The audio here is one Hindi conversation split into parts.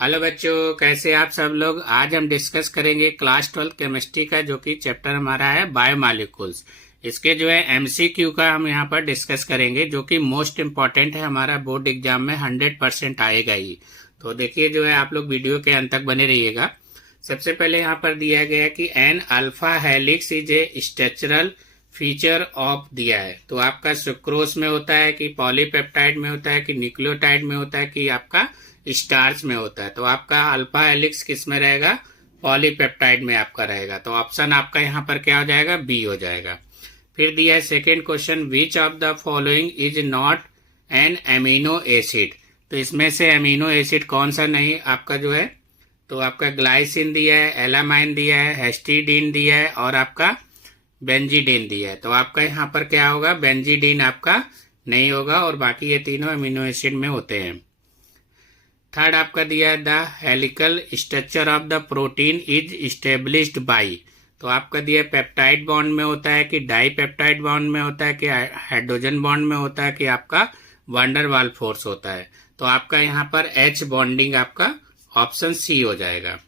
हेलो बच्चों, कैसे आप सब लोग। आज हम डिस्कस करेंगे क्लास 12 केमिस्ट्री का, जो कि चैप्टर हमारा है बायोमॉलिक्यूल्स। इसके जो है एमसीक्यू का हम यहाँ पर डिस्कस करेंगे, जो कि मोस्ट इम्पॉर्टेंट है। हमारा बोर्ड एग्जाम में 100% आएगा ही। तो देखिए जो है, आप लोग वीडियो के अंत तक बने रहिएगा। सबसे पहले यहाँ पर दिया गया है कि an alpha helix is a structural feature of दिया है। तो आपका सुक्रोज में होता है कि पॉलीपेप्टाइड में होता है कि न्यूक्लियोटाइड में होता है कि आपका स्टार्च में होता है। तो आपका अल्फा हेलिक्स किस में रहेगा? पॉलीपेप्टाइड में आपका रहेगा। तो ऑप्शन आपका यहाँ पर क्या हो जाएगा? बी हो जाएगा। फिर दिया है second question, which of the following is not an amino acid. तो इसमें से एमिनो एसिड कौन सा नहीं आपका जो है? तो आपका ग्लाइसिन दिया है, एलामाइन दिया है, हिस्टिडीन दिया है और आपका बेंजीडीन दिया है। तो आपका यहाँ पर क्या होगा? बेंजीडीन आपका नहीं होगा और बाकी ये तीनों एमिनो एसिड में होते हैं। थर्ड आपका दिया है the helical structure of the protein is established by. तो आपका दिया पेप्टाइड बॉन्ड में होता है कि डाई पेप्टाइड बॉन्ड में होता है कि हाइड्रोजन बॉन्ड में होता है कि आपका वंडर वाल फोर्स होता है। तो आपका यहाँ पर एच बॉन्डिंग आपका ऑप्शन सी हो जाएगा।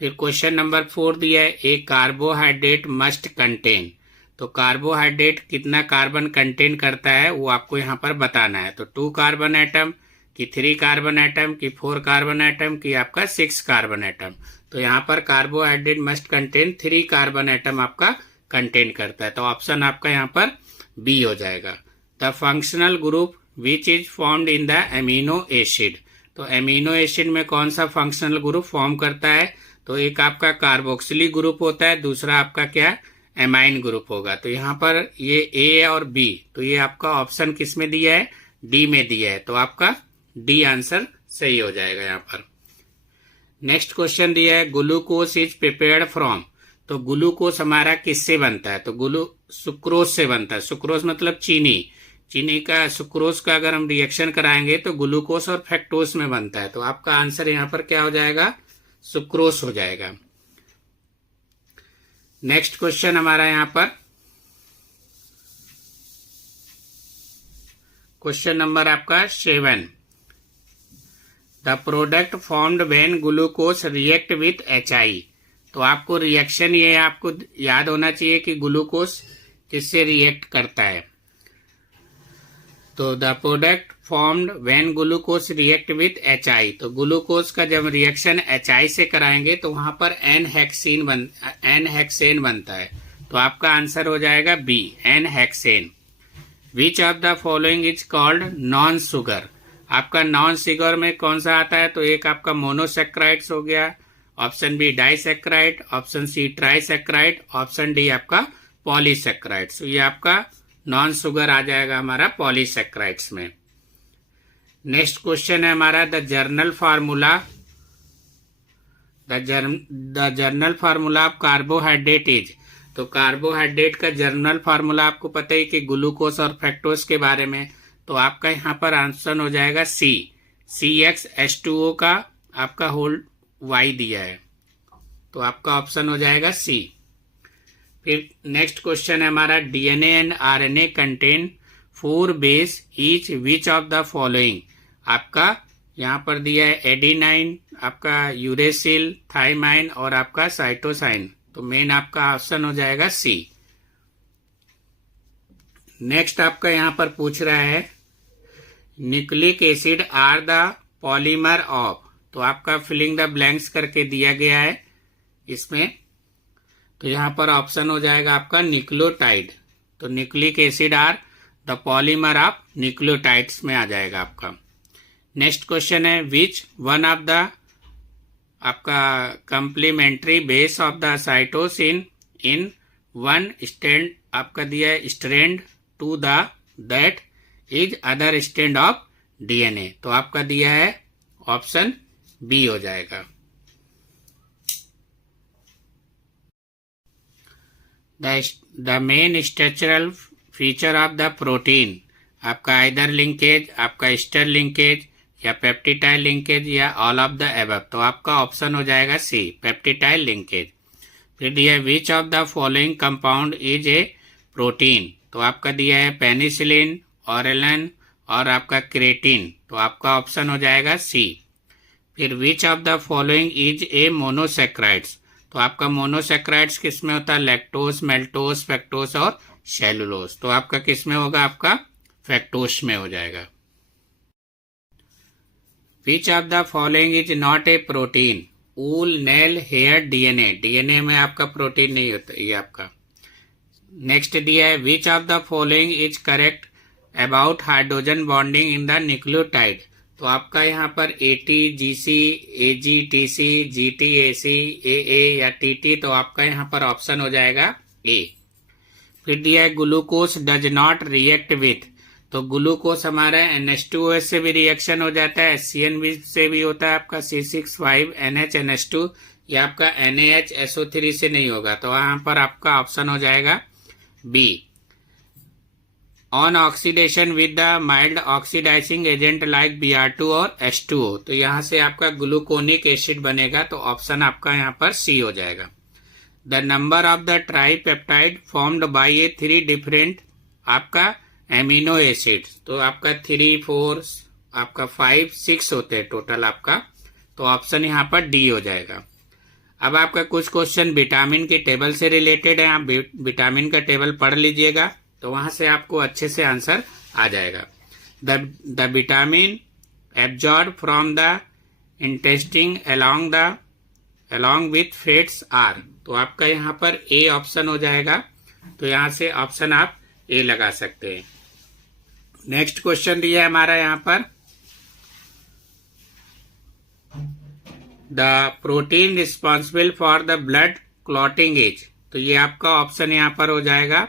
फिर क्वेश्चन नंबर 4 दिया है ए कार्बोहाइड्रेट मस्ट कंटेन। तो कार्बोहाइड्रेट कितना कार्बन कंटेन करता है वो आपको यहाँ पर बताना है। तो 2 कार्बन एटम कि 3 कार्बन एटम कि 4 कार्बन एटम कि आपका 6 कार्बन एटम। तो यहाँ पर carbohydrate must contain 3 carbon atom आपका कंटेन करता है। तो ऑप्शन आपका यहाँ पर बी हो जाएगा। The functional group which is formed in the amino acid. तो एमिनो एसिड में कौन सा फंक्शनल ग्रुप फॉर्म करता है? तो एक आपका कार्बोक्सिली ग्रुप होता है, दूसरा आपका क्या? एमाइन ग्रुप होगा। तो यहाँ पर ये ए और बी, तो ये आपका ऑप्शन किस में दिया है? डी में दिया है। तो आपका डी आंसर सही हो जाएगा यहाँ पर। नेक्स्ट क्वेश्चन दिया है ग्लूकोज इज प्रिपेयर्ड फ्रॉम। तो ग्लूकोज हमारा किससे बनता है? तो सुक्रोज से बनता है। सुक्रोज मतलब चीनी का सुक्रोज का अगर हम रिएक्शन कराएंगे तो ग्लूकोज और फ्रक्टोज में बनता है। तो आपका आंसर यहाँ पर क्या हो जाएगा? सुक्रोज हो जाएगा। नेक्स्ट क्वेश्चन हमारा यहाँ पर क्वेश्चन नंबर आपका 7। The product formed when glucose react with HI। तो आपको रिएक्शन ये आपको याद होना चाहिए कि ग्लूकोज किससे रिएक्ट करता है। तो the product formed when glucose react with HI। तो ग्लूकोज का जब रिएक्शन HI से कराएंगे तो वहां पर एन हेक्सेन बनता है। तो आपका आंसर हो जाएगा B, n hexane. Which of the following is called non sugar. आपका नॉन शुगर में कौन सा आता है? तो एक आपका मोनोसेक्राइड्स हो गया, option B disaccharide, option C trisaccharide, option D आपका पॉलीसेक्राइड्स। ये आपका नॉन शुगर आ जाएगा हमारा पॉलीसेक्राइड्स में। नेक्स्ट क्वेश्चन है हमारा the journal formula of carbohydrate is. तो कार्बोहाइड्रेट का जर्नल फार्मूला आपको पता है कि ग्लूकोज और फ्रक्टोज के बारे में। तो आपका यहाँ पर आंसर हो जाएगा सी, CxH2O का आपका होल Y दिया है। तो आपका ऑप्शन हो जाएगा सी। फिर नेक्स्ट क्वेश्चन है हमारा DNA and RNA contain 4 base each which of the following. आपका यहाँ पर दिया है एडिनाइन, आपका यूरेसिल, थाइमाइन और आपका साइटोसाइन। तो मेन आपका ऑप्शन हो जाएगा सी। नेक्स्ट आपका यहाँ पर पूछ रहा है nucleic acid are the polymer of. तो आपका फिलिंग द ब्लैंक्स करके दिया गया है इसमें। तो यहाँ पर ऑप्शन हो जाएगा आपका न्यूक्लियोटाइड। तो nucleic acid are the polymer of nucleotides में आ जाएगा आपका। नेक्स्ट क्वेश्चन है विच वन ऑफ द आपका complementary base of the cytosine in one stand आपका दिया है strand to the that is other stand of DNA। तो आपका दिया है ऑप्शन बी हो जाएगा। The main structural feature of the protein आपका आइदर लिंकेज, आपका स्टर लिंकेज या पेप्टिटाइल लिंकेज या ऑल ऑफ द एबव। तो आपका ऑप्शन हो जाएगा सी, पेप्टिटाइल लिंकेज। फिर दिया है which of the following compound is a protein. तो आपका दिया है पेनिसिलिन, ऑरेलन और आपका क्रेटिन। तो आपका ऑप्शन हो जाएगा सी। फिर विच of the following is a monosaccharides, तो आपका मोनोसेक्राइड्स किस में होता है, लैक्टोस, मेल्टोस, फैक्टोस और सेलुलोस, तो आपका किस में होगा, आपका फैक्टोस में हो जाएगा। Which of the following is not a protein, wool, nail, hair, DNA, DNA में आपका प्रोटीन नहीं होता ये आपका। नेक्स्ट दिया है which of the following is correct about hydrogen bonding in the nucleotide, तो आपका यहाँ पर AT, GC, AG, TC, GT, AC, AA या TT, तो आपका यहाँ पर ऑप्शन हो जाएगा A। फिर दिया है glucose does not react with, तो ग्लूकोज हमारा NH2OH से भी रिएक्शन हो जाता है, HCN से भी होता है आपका C6H5NH2, या आपका NaHSO3 से नहीं होगा, तो यहाँ पर आपका ऑप्शन हो जाएगा B। On oxidation with the mild oxidizing agent like Br2 और H2O, तो यहाँ से आपका ग्लूकोनिक एसिड बनेगा, तो ऑप्शन आपका यहाँ पर C हो जाएगा। The number of the tripeptide formed by A 3 different आपका एमिनो एसिड, तो आपका 3, 4, आपका 5, 6 होते हैं टोटल आपका, तो ऑप्शन यहाँ पर D हो जाएगा। अब आपका कुछ क्वेश्चन विटामिन के टेबल से रिलेटेड है, आप विटामिन का टेबल पढ़ लीजिएगा, तो वहां से आपको अच्छे से आंसर आ जाएगा। The vitamin absorb from the intestine along with fats are, तो आपका यहाँ पर ए ऑप्शन हो जाएगा, तो यहाँ से ऑप्शन आप ए लगा सकते हैं। नेक्स्ट क्वेश्चन दिया है हमारा यहाँ पर the protein responsible for the blood clotting as, तो ये आपका ऑप्शन यहाँ पर हो जाएगा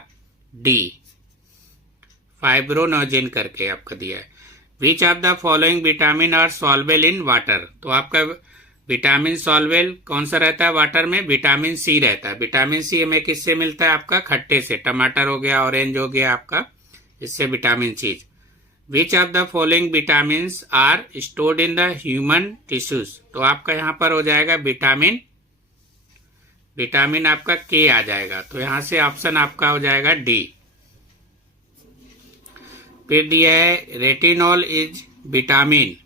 डी, फाइब्रोनोजिन करके आपका दिया है। Which of the following vitamin are solvable in water, तो आपका विटामिन सॉल्वेबल कौन सा रहता है वाटर में, विटामिन सी रहता है। विटामिन सी हमें किससे मिलता है, आपका खट्टे से, टमाटर हो गया, ऑरेंज हो गया आपका, इससे vitamin C. Which of the following vitamin are stored in the human tissues, तो आपका यहाँ पर हो जाएगा विटामिन आपका के आ जाएगा, तो यहाँ से ऑप्शन आपका हो जाएगा डी। फिर दिया है रेटिनॉल इज विटामिन,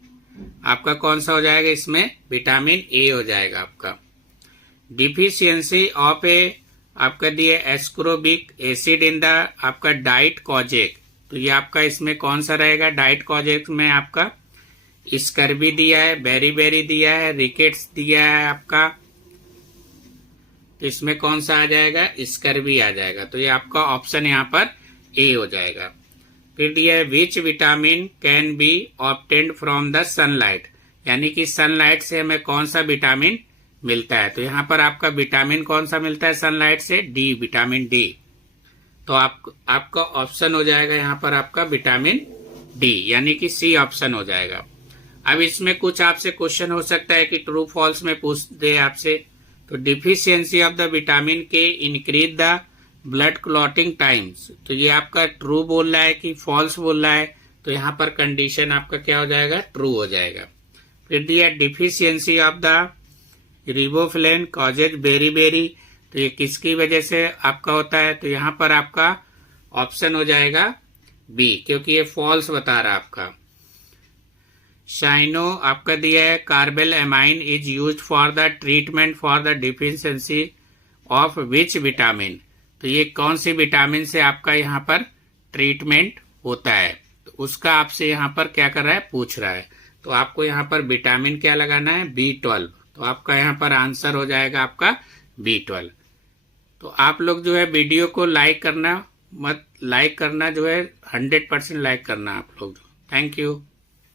आपका कौन सा हो जाएगा, इसमें विटामिन ए हो जाएगा आपका। डिफिशियंसी ऑफ ए आपका दिया एस्कोर्बिक एसिड इन द आपका डाइट कॉजेक, तो ये आपका इसमें कौन सा रहेगा, डाइट कॉजेक में आपका स्कर्बी दिया है, बेरी दिया है, रिकेट्स दिया है आपका, तो इसमें कौन सा आ जाएगा, स्कर्बी आ जाएगा, तो ये आपका ऑप्शन यहाँ पर ए हो जाएगा। फिर दिया है which vitamin can be obtained from the sunlight, यानी कि सनलाइट से हमें कौन सा विटामिन मिलता है, तो यहाँ पर आपका विटामिन कौन सा मिलता है सनलाइट से, डी, विटामिन डी, तो आपका ऑप्शन हो जाएगा यहाँ पर आपका विटामिन डी, यानी कि सी ऑप्शन हो जाएगा। अब इसमें कुछ आपसे क्वेश्चन हो सकता है कि ट्रू फॉल्स में पूछ दे आपसे, तो डिफिशियंसी ऑफ द विटामिन के increase the blood clotting times, तो ये आपका ट्रू बोल रहा है कि फॉल्स बोल रहा है, तो यहाँ पर कंडीशन आपका क्या हो जाएगा, ट्रू हो जाएगा। फिर दिया deficiency of the riboflavin causes बेरी, तो ये किसकी वजह से आपका होता है, तो यहाँ पर आपका ऑप्शन हो जाएगा बी, क्योंकि ये फॉल्स बता रहा है आपका। शाइनो आपका दिया है cobalamin is used for the treatment for the deficiency of which vitamin, तो ये कौन सी विटामिन से आपका यहाँ पर ट्रीटमेंट होता है, तो उसका आपसे यहाँ पर क्या कर रहा है, पूछ रहा है, तो आपको यहाँ पर विटामिन क्या लगाना है, B12, तो आपका यहाँ पर आंसर हो जाएगा आपका B12। तो आप लोग जो है वीडियो को लाइक करना जो है 100% लाइक करना आप लोग। Thank you.